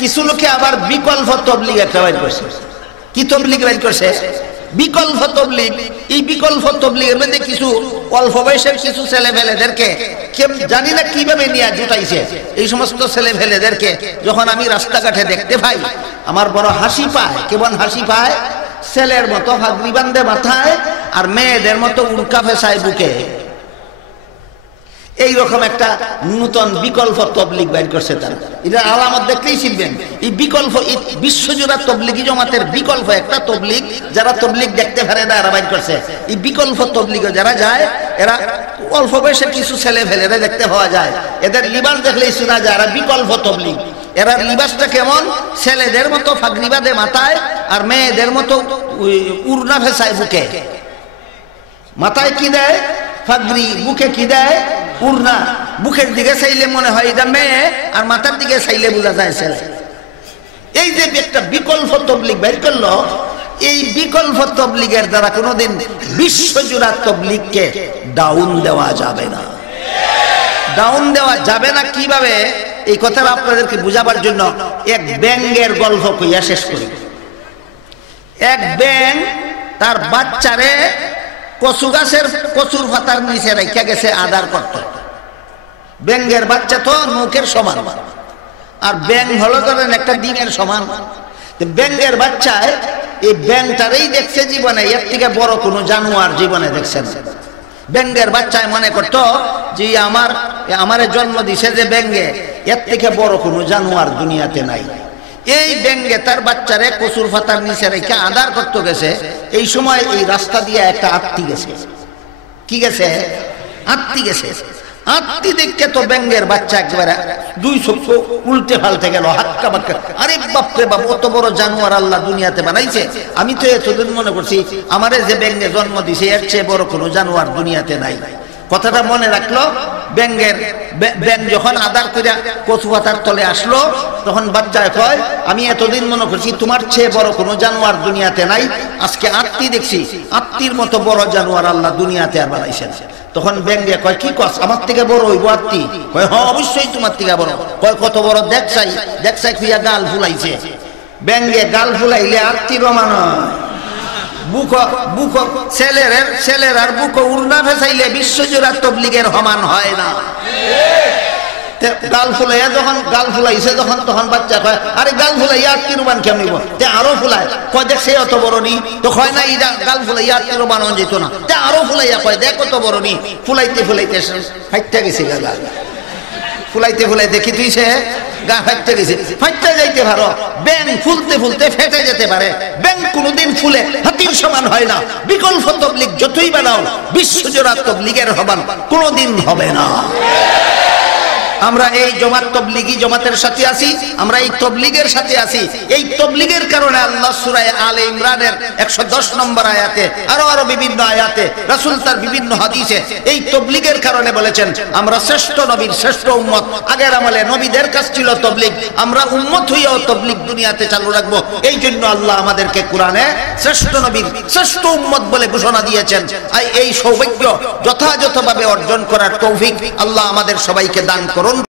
কিছু লোকে আবার বিকল্প তবলিগ একটা বাইর করছে। কি তবলিগ বাইর করছে? বিকল্প তবলিগ। এই বিকল্প তবলিগের মধ্যে কিছু অল্প বয়সের কিছু ছেলে ফেলেদেরকে জানি না কিভাবে নিয়ে জুটাইছে। এই সমস্ত ছেলে ফেলেদেরকে যখন আমি রাস্তাঘাটে দেখতে পাই আমার বড় হাসি পায়। কেমন হাসি পায়? ছেলের মতো হাগরি বান্ধে মাথায় আর মেয়েদের মতো উড়কা ফেসায় বুকে। এইরকম একটা নূতন বিকল্প তবলিগ বাইর করছে তারা। এটা আলামত দেখলেই চিনবেন। এই বিকল্প বিশ্বজোড়া তবলিগি জমাতের বিকল্প একটা তবলিগ, যারা তবলিগ দেখতে পারে না এরা বাইর করছে। এই বিকল্প তবলিগে যারা যায় এরা অল্প বয়সে কিছু ছেলে ফেলেরা দেখতে পাওয়া যায়। এদের লিবাস দেখলেই শোনা যায় এরা বিকল্প তবলিগ। এরা লিবাসটা কেমন? ছেলেদের মতো ফাগরি বাঁধে মাথায় আর মেয়েদের মতো উড়না ফেসায় বুকে। মাথায় কি দেয়? ফাগরি। বুকে কি দেয়? উড়না। বুকের দিকে চাইলে মনে হয় এটা মেয়ে আর মাথার দিকে চাইলে বোঝা যায় ছেলে। এই যে একটা বিকল্প তবলিগ বের করলো, এই বিকল্প তবলিগের দ্বারা কোনোদিন বিশ্বজোড়া তবলিগকে ডাউন দেওয়া যাবে না। ডাউন দেওয়া যাবে না কিভাবে? এই কথাটা আপনাদেরকে বুঝাবার জন্য এক ব্যাঙের গল্প কইয়া শেষ করি। এক ব্যাঙ তার বাচ্চারে কচু গাছের কচুর পাতার নিচে রেখে গেছে আদার করতে। ব্যাঙের বাচ্চা তো নৌকের সমান, আর ব্যাঙ হলো ধরেন একটা ডিমের সমান। ব্যাঙের বাচ্চায় এই ব্যাঙটারেই দেখছে জীবনে, এর থেকে বড় কোনো জানোয়ার জীবনে দেখছে না। ব্যাঙের বাচ্চায় মনে করতো যে আমারে জন্ম দিছে যে ব্যাঙে, এর থেকে বড় কোনো জানোয়ার দুনিয়াতে নাই। এই ব্যাঙে তার বাচ্চারে কচুর পাতার নিচে রেখে আদার করতে গেছে। এই সময় এই রাস্তা দিয়ে একটা আত্মি গেছে। কি গেছে? আত্মি গেছে। আত্মি দেখতে তো ব্যাঙের বাচ্চা একেবারে দুই চক্ষু উল্টে পাল্টে গেল, হাক্কা বাক্কা। আরে বাপরে বাপ, অত বড় জানোয়ার আল্লাহ দুনিয়াতে বানাইছে। আমি তো এতদিন মনে করছি আমারে যে ব্যাঙে জন্ম দিছে এর চেয়ে বড় কোনো জানোয়ার দুনিয়াতে নাই। কথাটা মনে রাখলো। ব্যাঙ যখন আদার করে কচু পাতার তলে আসলো তখন বাচ্চায় কয়, আমি এতদিন মনে করছি তোমার চেয়ে বড় কোনো জানোয়ার দুনিয়াতে নাই, আজকে আত্মি দেখছি, আত্মির মতো বড় জানোয়ার আল্লাহ দুনিয়াতে আর বানাইছেন। তখন ব্যাঙে কয়, কি কস, আমার থেকে বড় হইব আত্মি? কয়, হ্যাঁ অবশ্যই তোমার থেকে বড়। কয়, কত বড়? দেখছাই খুইয়া গাল ফুলাইছে। ব্যাঙে গাল ফুলাইলে আত্মি রমান হয়। ছেলের আর বুক উড়না ফেসাইলে বিশ্বজোড়া তবলিগের সমান হয় না। গাল ফুলাইয়া যখন গাল ফুলাইছে তখন বাচ্চা কয়, আরে গাল ফুলাইয়া আত্মীর রোমান কেমন? আরো ফুলায়। কয়, দেখ সে অত বড় নি। তো হয় না এটা গাল ফুলাইয়া আত্মীর রোমান যেত না। আরো ফুলাইয়া কয়, দেখ কত বড় নি। ফুলাইতে ফাইটটা গেছে গা। ফুলাইতে কি তুইছে গা ফাইটতে গেছে। ফাইটটা যাইতে পারো, ব্যাঙ ফুলতে ফেটে যেতে পারে। ব্যাঙ কোনোদিন ফুলে হাতির সমান হয় না। বিকল্প তবলিগ যতই বানাও বিশ্বজোড়া তবলিগের সমান কোনোদিন হবে না। আমরা এই জমাত তবলিগি জমাতের সাথে আছি, আমরা এই তবলিগের সাথে আছি। এই তবলিগের কারণে আল্লাহ সূরা আলে ইমরানের 110 নম্বর আয়াতে আরো বিভিন্ন আয়াতে রাসূল তার বিভিন্ন হাদিসে এই তবলিগের কারণে বলেছেন, আমরা শ্রেষ্ঠ নবীর শ্রেষ্ঠ উম্মত। আগের আমলে নবীদের কাজ ছিল তবলিগ, আমরা উম্মত হইয়াও তবলিগ দুনিয়াতে চালু রাখবো। এই জন্য আল্লাহ আমাদেরকে কোরআনে শ্রেষ্ঠ নবীর শ্রেষ্ঠ উম্মত বলে ঘোষণা দিয়েছেন। এই সৌভাগ্য যথাযথভাবে অর্জন করার তৌফিক আল্লাহ আমাদের সবাইকে দান করুন।